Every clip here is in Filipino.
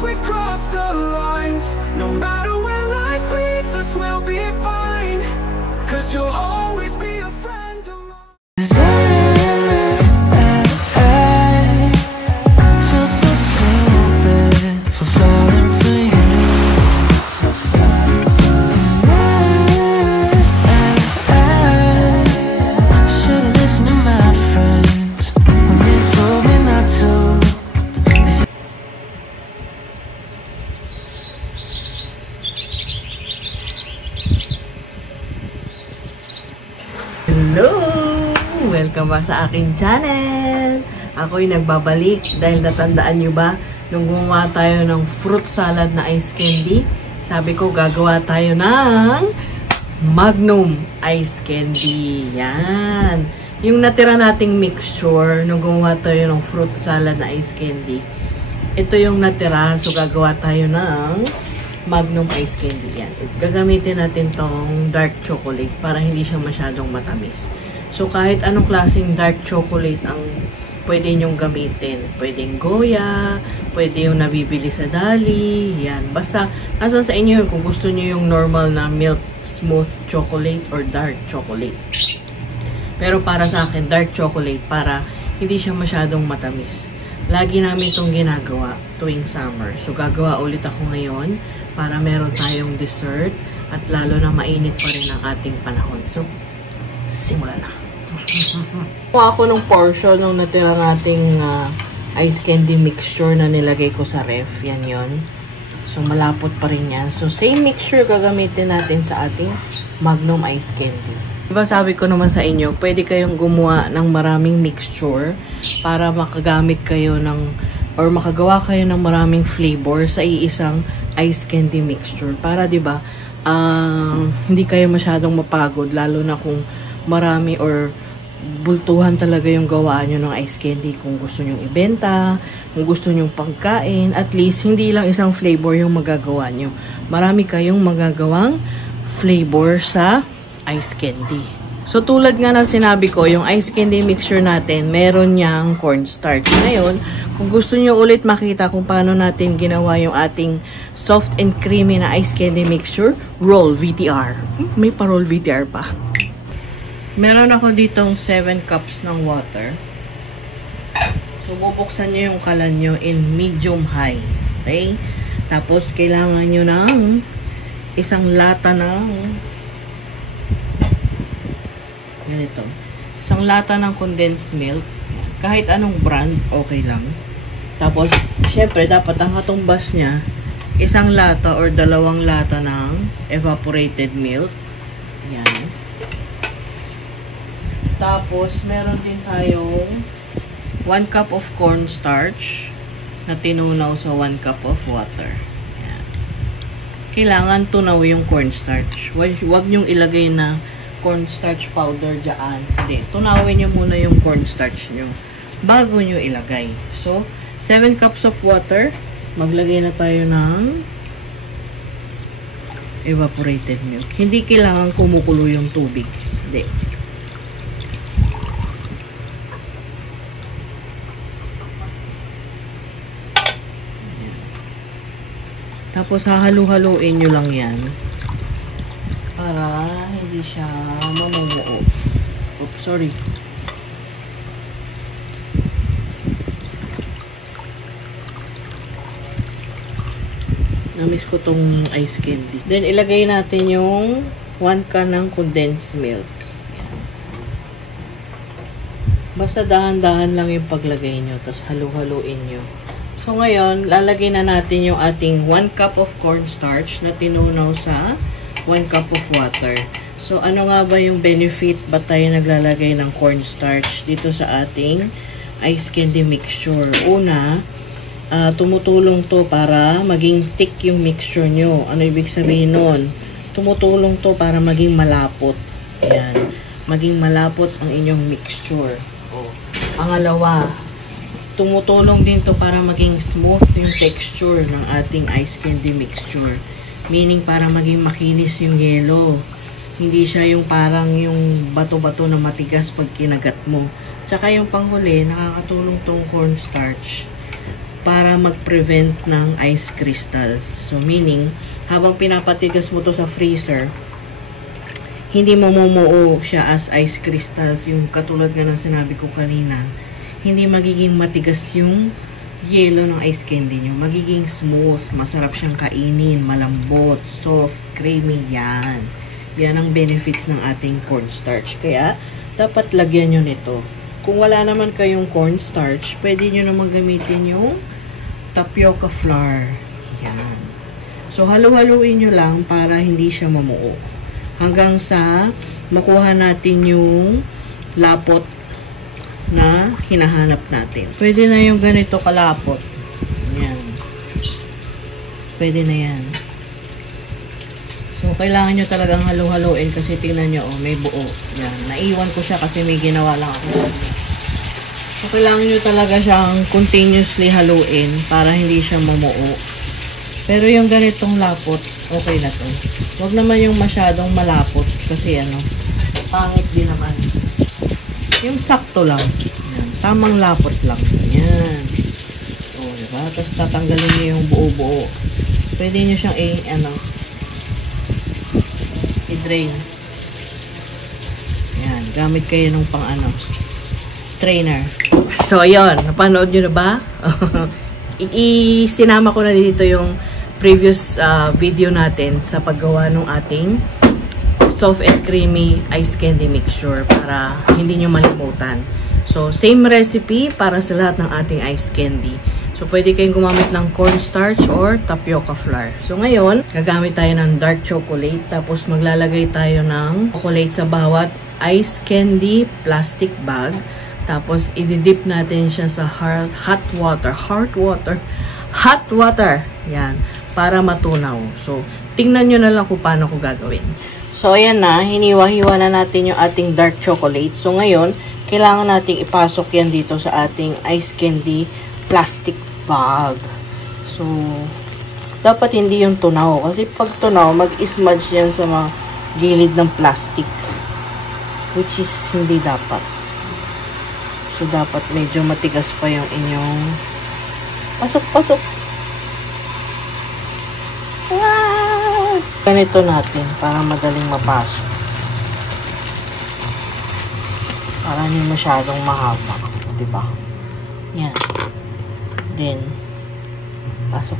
once we've crossed the lines. No matter where life leads us, we'll be fine. 'Cause you'll always be a friend of mine. 'Cause I feel so stupid for falling for you. Should've listened to my friends when they told me not to. Hello! Welcome back sa aking channel! Ako'y nagbabalik dahil natandaan nyo ba nung gumawa tayo ng fruit salad na ice candy? Sabi ko gagawa tayo ng Magnum ice candy. Yan! Yung natira nating mixture nung gumawa tayo ng fruit salad na ice candy. Ito yung natira. So gagawa tayo ng Magnum ice candy. Yan. Gagamitin natin tong dark chocolate para hindi siya masyadong matamis. So, kahit anong klaseng dark chocolate ang pwede nyong gamitin. Pwedeng Goya, pwede yung nabibili sa Dali. Yan. Basta, nasa sa inyo yun kung gusto nyo yung normal na milk smooth chocolate or dark chocolate. Pero para sa akin, dark chocolate para hindi siya masyadong matamis. Lagi namin itong ginagawa tuwing summer. So, gagawa ulit ako ngayon para meron tayong dessert at lalo na mainit pa rin ang ating panahon. So, simula na. Kuha ako ng portion nung natira nating ice candy mixture na nilagay ko sa ref. Yan yon. So, malapot pa rin yan. So, same mixture gagamitin natin sa ating Magnum ice candy. Diba sabi ko naman sa inyo, pwede kayong gumawa ng maraming mixture para makagamit kayo ng or makagawa kayo ng maraming flavor sa iisang ice candy mixture. Para 'di ba, hindi kayo masyadong mapagod lalo na kung marami or bultuhan talaga yung gawaan nyo ng ice candy. Kung gusto nyo ibenta, kung gusto nyo pagkain, at least hindi lang isang flavor yung magagawa nyo. Marami kayong magagawang flavor sa ice candy. So, tulad nga na sinabi ko, yung ice candy mixture natin, meron niyang cornstarch. Ngayon, kung gusto nyo ulit makita kung paano natin ginawa yung ating soft and creamy na ice candy mixture, roll VTR. May pa-roll VTR pa. Meron ako ditong 7 cups ng water. So, bubuksan nyo yung kalan nyo in medium-high. Okay? Tapos, kailangan nyo ng isang lata ng ganito. Isang lata ng condensed milk. Kahit anong brand, okay lang. Tapos, syempre, dapat ang katumbas niya, isang lata or 2 lata ng evaporated milk. Yan. Tapos, meron din tayong 1 cup of cornstarch na tinunaw sa 1 cup of water. Yan. Kailangan tunaw yung cornstarch. Huwag nyong ilagay na cornstarch powder dyan. Hindi. Tunawin nyo muna yung cornstarch nyo bago nyo ilagay. So, 7 cups of water. Maglagay na tayo ng evaporated milk. Hindi kailangan kumukulo yung tubig. Hindi. Tapos, hahalu-haluin nyo lang yan para hindi siya mamumuo. Oops, sorry. Namiss ko tong ice candy. Then, ilagay natin yung 1 can ng condensed milk. Yan. Basta dahan-dahan lang yung paglagay nyo. Tapos, halu-haluin nyo. So, ngayon, lalagay na natin yung ating 1 cup of cornstarch na tinunaw sa 1 cup of water. So, ano nga ba yung benefit? Ba't tayo naglalagay ng cornstarch dito sa ating ice candy mixture? Una, tumutulong to para maging thick yung mixture nyo. Ano ibig sabihin nun? Tumutulong to para maging malapot. Ayan. Maging malapot ang inyong mixture. Pangalawa, tumutulong din to para maging smooth yung texture ng ating ice candy mixture. Meaning, para maging makinis yung yelo. Hindi siya yung parang yung bato-bato na matigas pag kinagat mo. Tsaka yung panghuli, nakakatulong tong cornstarch para mag-prevent ng ice crystals. So, meaning, habang pinapatigas mo to sa freezer, hindi mamumuo siya as ice crystals. Yung katulad nga ng sinabi ko kanina, hindi magiging matigas yung yellow ng ice candy nyo. Magiging smooth, masarap siyang kainin, malambot, soft, creamy, yan. Yan ang benefits ng ating cornstarch. Kaya, dapat lagyan nyo nito. Kung wala naman kayong cornstarch, pwede nyo naman gamitin yung tapioca flour. Yan. So, halu-haluin nyo lang para hindi siya mamuo. Hanggang sa makuha natin yung lapot na hinahanap natin. Pwede na yung ganito kalapot. Yan. Pwede na yan. So, kailangan nyo talagang halu-haluin kasi tingnan nyo, oh, may buo. Yan. Naiwan ko siya kasi may ginawa lang ako. So, kailangan nyo talaga siyang continuously haluin para hindi siya mamuo. Pero yung ganitong lapot, okay na to. Huwag naman yung masyadong malapot kasi pangit din naman. Yung sakto lang. Yan. Tamang lapot lang. Yan. O, diba? Tapos tatanggalin nyo yung buo-buo. Pwede nyo siyang i-drain. Yan. Gamit kayo ng strainer. So, ayun. Napanood nyo na ba? Sinama ko na dito yung previous video natin sa paggawa ng ating soft and creamy ice candy mixture para hindi nyo malimutan. So, same recipe para sa lahat ng ating ice candy. So, pwede kayong gumamit ng cornstarch or tapioca flour. So, ngayon, gagamit tayo ng dark chocolate. Tapos, maglalagay tayo ng chocolate sa bawat ice candy plastic bag. Tapos, ididip natin siya sa hot water. Yan. Para matunaw. So, tingnan nyo na lang kung paano ko gagawin. So, ayan na. Hiniwa-hiwa na natin yung ating dark chocolate. So, ngayon, kailangan nating ipasok yan dito sa ating ice candy plastic bag. So, dapat hindi yung tunaw. Kasi pag tunaw, mag-smudge yan sa mga gilid ng plastic. Which is hindi dapat. So, dapat medyo matigas pa yung inyong pasok. Ganito natin para madaling mapasok. Para hindi masyadong mahaba. Diba? Yan. Then, pasok.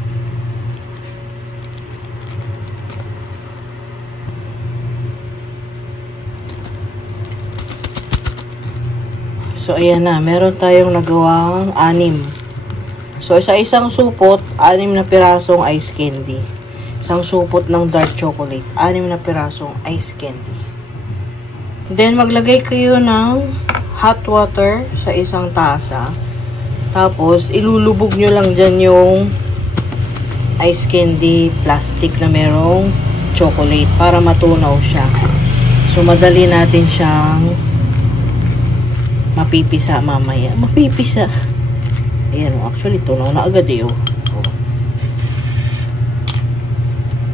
So, ayan na. Meron tayong nagawang 6. So, sa isang supot, 6 na pirasong ice candy. Isang supot ng dark chocolate, 6 na pirasong ice candy. Then, maglagay kayo ng hot water sa isang tasa. Tapos, ilulubog nyo lang dyan yung ice candy plastic na merong chocolate para matunaw siya. So, madali natin siyang mapipisa mamaya. Mapipisa. Ayan, actually, tunaw na agad eh.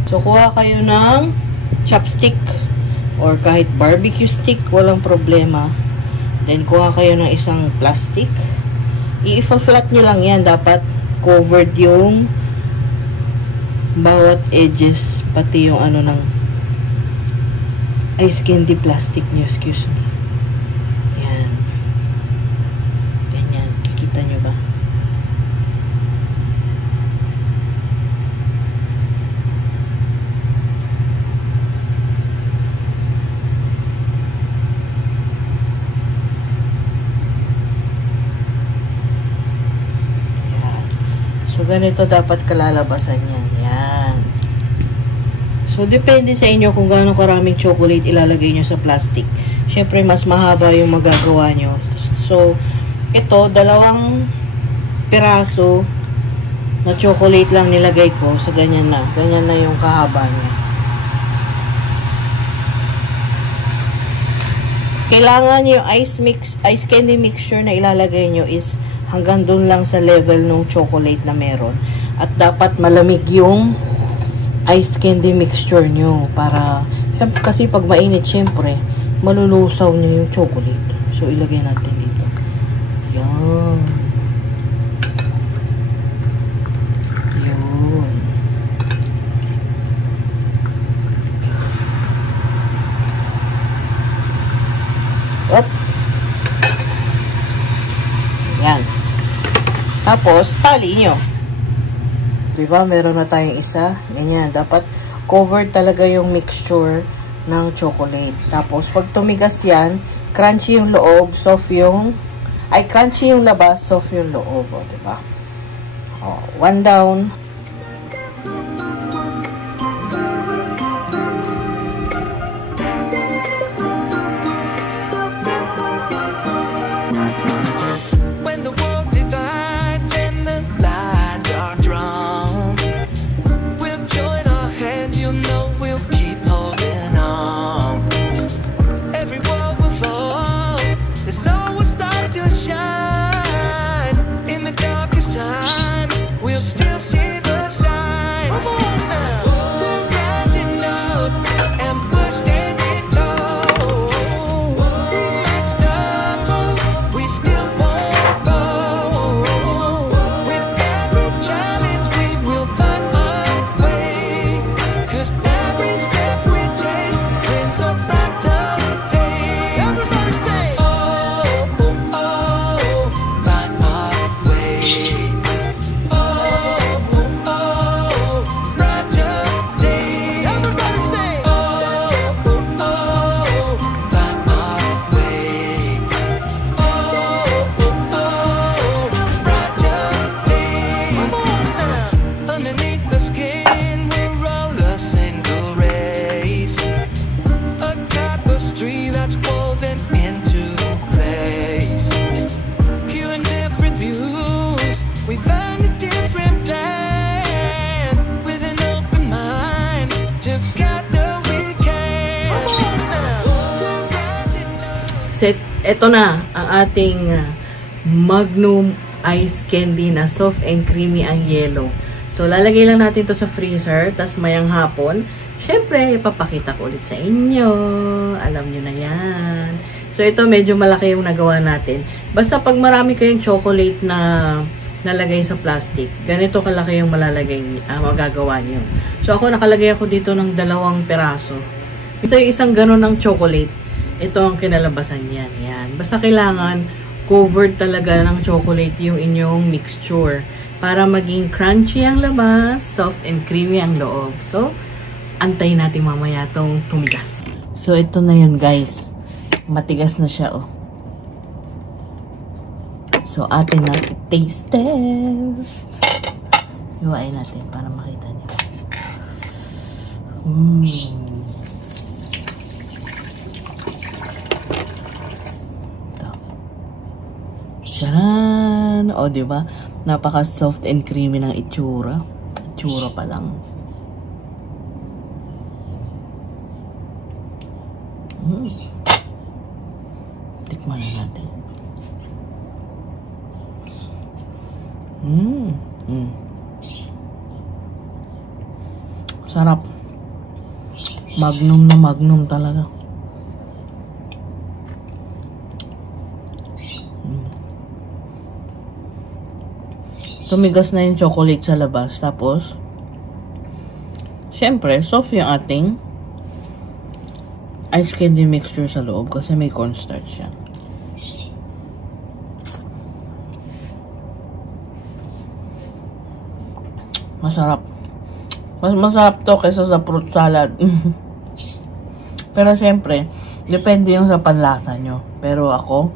So, kuha kayo ng chopstick or kahit barbecue stick, walang problema. Then, kuha kayo ng isang plastic. I-flat nyo lang yan. Dapat covered yung bawat edges, pati yung ng ice candy plastic nyo. Excuse me. Yan. Ganyan. Kikita nyo ba? So, ganito dapat kalalabasan yan. Yan. So, depende sa inyo kung gaano karaming chocolate ilalagay nyo sa plastic. Siyempre, mas mahaba yung magagawa nyo. So, ito, 2 piraso na chocolate lang nilagay ko. So, ganyan na. Ganyan na yung kahaba niya. Kailangan yung ice candy mixture na ilalagay nyo is hanggang dun lang sa level ng chocolate na meron. At dapat malamig yung ice candy mixture nyo para, kasi pag mainit, syempre, malulusaw nyo yung chocolate. So, ilagay natin dito. Yan. Tapos, tali nyo. Diba? Meron na tayong isa. Ganyan. Dapat covered talaga yung mixture ng chocolate. Tapos, pag tumigas yan, crunchy yung loob, soft yung... Ay, crunchy yung labas, soft yung loob. O, diba? O, one down. When the world divides and the lines are drawn, we'll join our hands, you know we'll keep holding on. Every wall will fall, the sun will start to shine. In the darkest times, we'll still see the signs. We're rising up and we're standing tall. We might stumble, we still won't fall. With every challenge, we will find our way. 'Cause every step we take brings a brighter day. Everybody say, oh, oh, oh, find our way. Oh, oh, oh, brighter day. Everybody say, oh, oh, oh, find our way. Oh, oh, oh, brighter day. Underneath the skin, we're all a single race. A tapestry that's woven into place. Hearing different views, we find a different plan. With an open mind, together we can. We're rising up. Set, eto na ang ating Magnum Ice Candy na soft and creamy ang yellow. So, lalagay lang natin to sa freezer, tas mayang hapon. Syempre, ipapakita ko ulit sa inyo. Alam nyo na yan. So, ito medyo malaki yung nagawa natin. Basta pag marami kayong chocolate na nalagay sa plastic, ganito kalaki yung magagawa nyo. So, ako nakalagay ako dito ng 2 peraso. So, yung isang ganon ng chocolate, ito ang kinalabasan yan. Yan. Basta kailangan covered talaga ng chocolate yung inyong mixture para maging crunchy ang labas, soft and creamy ang loob. So, antayin natin mamaya itong tumigas. So, ito na yun guys. Matigas na siya, oh. So, atin na taste test. Iwain natin para makita niyo. Tcharan! O, diba? Napaka-soft and creamy ng itsura. Itsura pa lang. Tikman na natin. Sarap. Magnum na magnum talaga. Tumigas na yung chocolate sa labas. Tapos, syempre, soft yung ating ice candy mixture sa loob kasi may cornstarch yan. Masarap. Mas masarap to kaysa sa fruit salad. Pero syempre, depende yung sa panlasa nyo. Pero ako,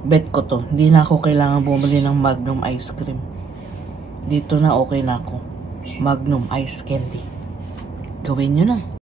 bet ko to. Hindi na ako kailangan bumili ng Magnum ice cream. Dito na okay na ako. Magnum ice candy. Gawin nyo na.